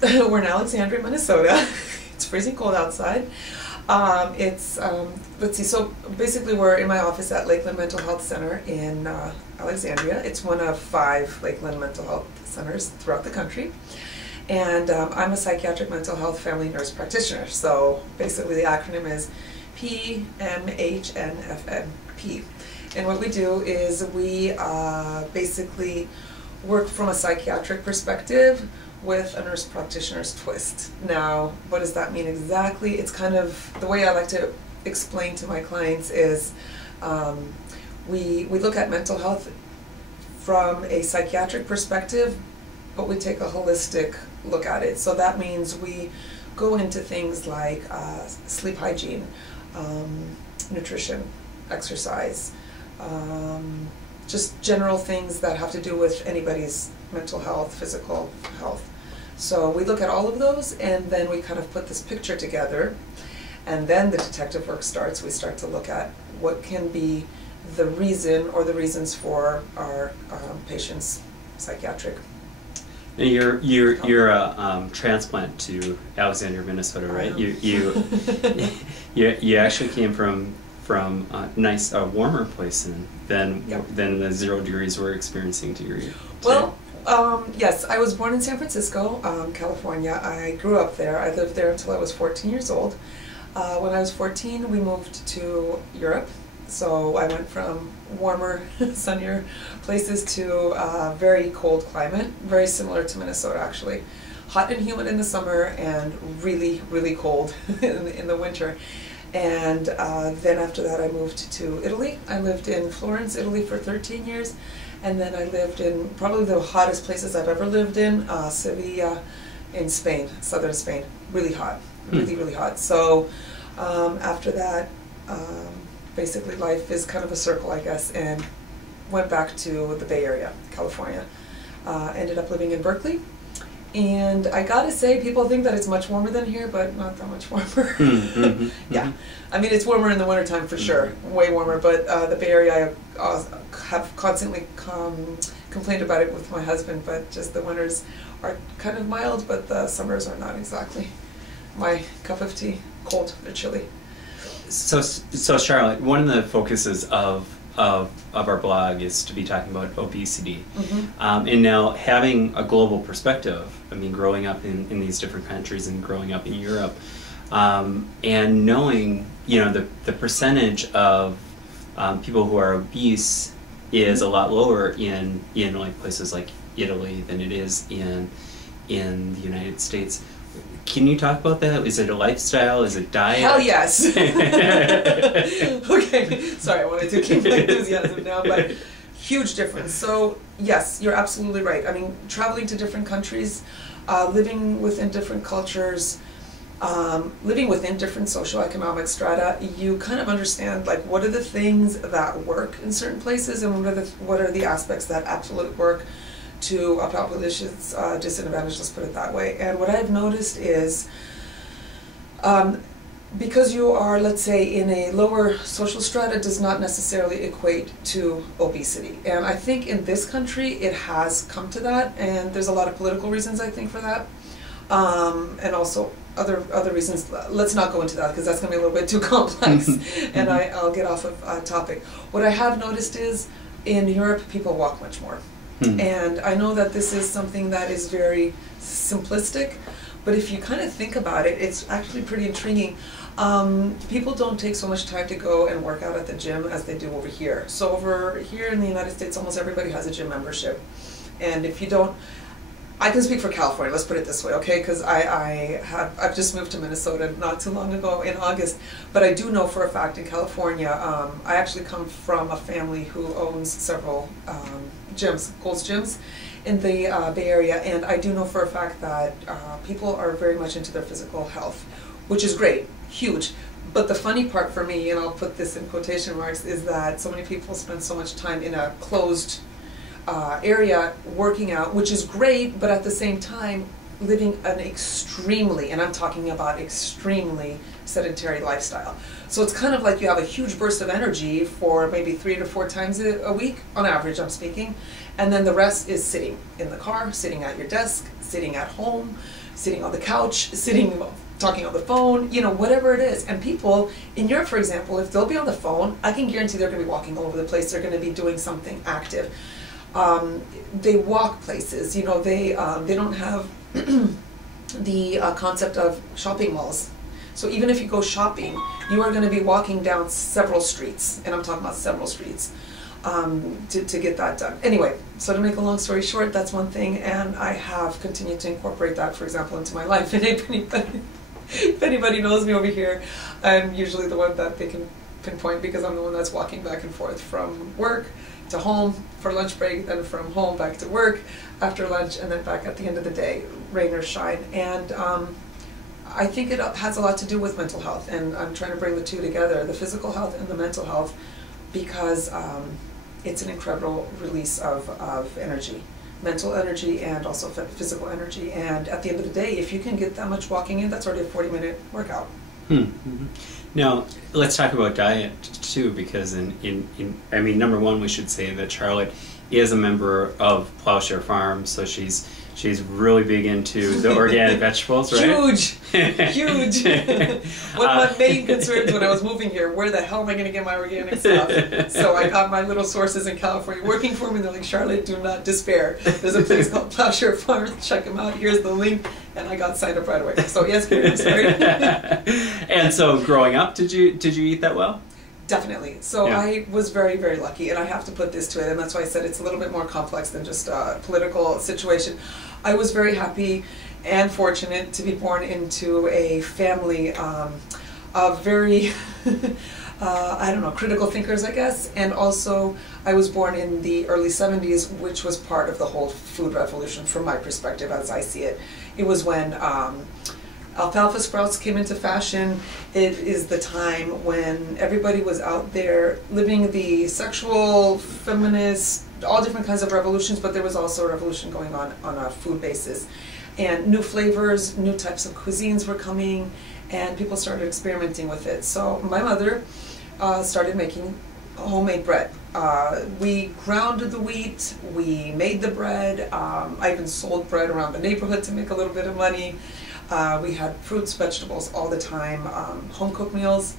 We're in Alexandria, Minnesota. It's freezing cold outside. Let's see, so basically we're in my office at Lakeland Mental Health Center in Alexandria. It's one of 5 Lakeland mental health centers throughout the country. And I'm a psychiatric mental health family nurse practitioner. So basically the acronym is PMHNFNP. And what we do is we basically work from a psychiatric perspective with a nurse practitioner's twist. Now, what does that mean exactly? It's kind of, the way I like to explain to my clients is we look at mental health from a psychiatric perspective, but we take a holistic look at it. So that means we go into things like sleep hygiene, nutrition, exercise, just general things that have to do with anybody's mental health, physical health. So we look at all of those, and then we kind of put this picture together, and then the detective work starts. We start to look at what can be the reason or the reasons for our patients' psychiatric. Now you're a transplant to Alexandria, Minnesota, right? You actually came from a nice, warmer place than the 0 degrees we're experiencing today. Well, yes, I was born in San Francisco, California. I grew up there. I lived there until I was 14 years old. When I was 14, we moved to Europe. So I went from warmer, sunnier places to very cold climate, very similar to Minnesota actually. Hot and humid in the summer and really, really cold in the winter. And then after that I moved to Italy. I lived in Florence, Italy for 13 years. And then I lived in probably the hottest places I've ever lived in, Sevilla in Spain, southern Spain. Really hot, really, really hot. So after that, basically life is kind of a circle, I guess, and went back to the Bay Area, California. Ended up living in Berkeley. And I gotta say, people think that it's much warmer than here, but not that much warmer. Yeah, I mean, it's warmer in the wintertime for sure, way warmer, but the Bay Area, I have constantly complained about it with my husband, but just the winters are kind of mild, but the summers are not exactly my cup of tea, cold or chilly. So Charlotte, one of the focuses of our blog is to be talking about obesity. And now having a global perspective, I mean, growing up in these different countries and growing up in Europe, and knowing, you know, the percentage of people who are obese is a lot lower in like places like Italy than it is in the United States. Can you talk about that? Is it a lifestyle? Is it diet? Hell yes. Okay, sorry, I wanted to keep my enthusiasm down, but huge difference. So yes, you're absolutely right. I mean, traveling to different countries, living within different cultures, living within different socioeconomic strata, you kind of understand like what are the things that work in certain places and what are the aspects that absolutely work to a population's disadvantage, let's put it that way. And what I've noticed is because you are, let's say, in a lower social strata does not necessarily equate to obesity. And I think in this country it has come to that, and there's a lot of political reasons I think for that, and also other reasons. Let's not go into that because that's going to be a little bit too complex, and I'll get off of topic. What I have noticed is in Europe people walk much more. And I know that this is something that is very simplistic, but if you kind of think about it, it's actually pretty intriguing. People don't take so much time to go and work out at the gym as they do over here. So over here in the United States, almost everybody has a gym membership. And if you don't, I can speak for California, let's put it this way, okay? Because I've just moved to Minnesota not too long ago in August, but I do know for a fact in California, I actually come from a family who owns several gyms, Gold's Gyms, in the Bay Area, and I do know for a fact that people are very much into their physical health, which is great, huge. But the funny part for me, and I'll put this in quotation marks, is that so many people spend so much time in a closed area working out, which is great, but at the same time living an extremely, and I'm talking about extremely sedentary lifestyle. So it's kind of like you have a huge burst of energy for maybe 3 to 4 times a week, on average I'm speaking, and then the rest is sitting in the car, sitting at your desk, sitting at home, sitting on the couch, talking on the phone, you know, whatever it is. And people in Europe, for example, if they'll be on the phone, I can guarantee they're going to be walking all over the place. They're going to be doing something active. They walk places, you know, they don't have the concept of shopping malls. So even if you go shopping, you are going to be walking down several streets, and I'm talking about several streets, to get that done. Anyway, so to make a long story short, that's one thing, and I have continued to incorporate that, for example, into my life. And if anybody knows me over here, I'm usually the one that they can pinpoint, because I'm the one that's walking back and forth from work to home for lunch break, then from home back to work after lunch, and then back at the end of the day, rain or shine. And I think it has a lot to do with mental health, and I'm trying to bring the two together, the physical health and the mental health, because it's an incredible release of energy, mental energy and also physical energy. And at the end of the day, if you can get that much walking in, that's already a 40-minute workout. Mm-hmm. Now, let's talk about diet too, because I mean, number one, we should say that Charlotte is a member of Ploughshare Farm, so she's really big into the organic vegetables, right? Huge, huge. One of my main concerns when I was moving here, where the hell am I going to get my organic stuff? So I got my little sources in California working for me. They're like, Charlotte, do not despair. There's a place called Ploughshare Farm. Check them out. Here's the link. And I got signed up right away. So yes, Karen, I'm sorry. And so growing up, did you eat that well? Definitely. So yeah. I was very, very lucky, and I have to put this to it, and that's why I said it's a little bit more complex than just a political situation. I was very happy and fortunate to be born into a family of very, I don't know, critical thinkers, I guess, and also I was born in the early 70s, which was part of the whole food revolution from my perspective as I see it. It was when alfalfa sprouts came into fashion. It is the time when everybody was out there living the sexual, feminist, all different kinds of revolutions, but there was also a revolution going on a food basis. And new flavors, new types of cuisines were coming, and people started experimenting with it. So my mother started making homemade bread. We ground the wheat, we made the bread, I even sold bread around the neighborhood to make a little bit of money. We had fruits, vegetables all the time, home-cooked meals.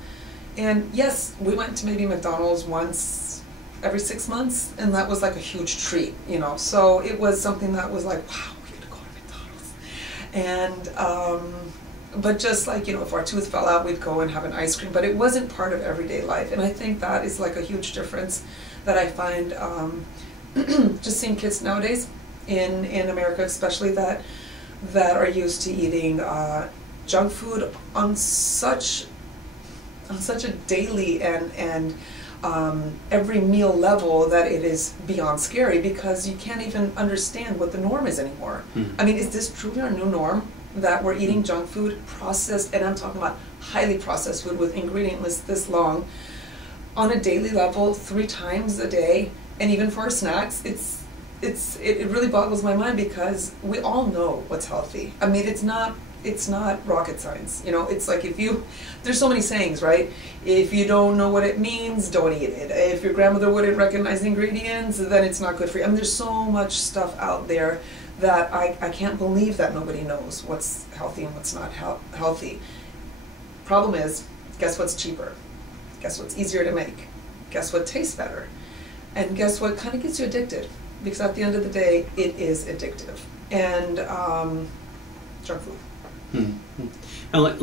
And yes, we went to maybe McDonald's once every 6 months, and that was like a huge treat, you know. So it was something that was like, wow, we're gonna go to McDonald's. And, but just like, you know, if our tooth fell out, we'd go and have an ice cream, but it wasn't part of everyday life. And I think that is like a huge difference that I find just seeing kids nowadays in America, especially that are used to eating junk food on such a daily and every meal level that it is beyond scary, because you can't even understand what the norm is anymore. Mm-hmm. I mean, is this truly our new norm, that we're eating junk food, processed, and I'm talking about highly processed food with ingredient lists this long, on a daily level, 3 times a day, and even for our snacks? It really boggles my mind, because we all know what's healthy. I mean, it's not rocket science, you know. It's like, there's so many sayings, right? If you don't know what it means, don't eat it. If your grandmother wouldn't recognize the ingredients, then it's not good for you. I mean, there's so much stuff out there that I can't believe that nobody knows what's healthy and what's not healthy. Problem is, guess what's cheaper? Guess what's easier to make? Guess what tastes better? And guess what kind of gets you addicted? Because at the end of the day, it is addictive. And junk food. Hmm. Now, let's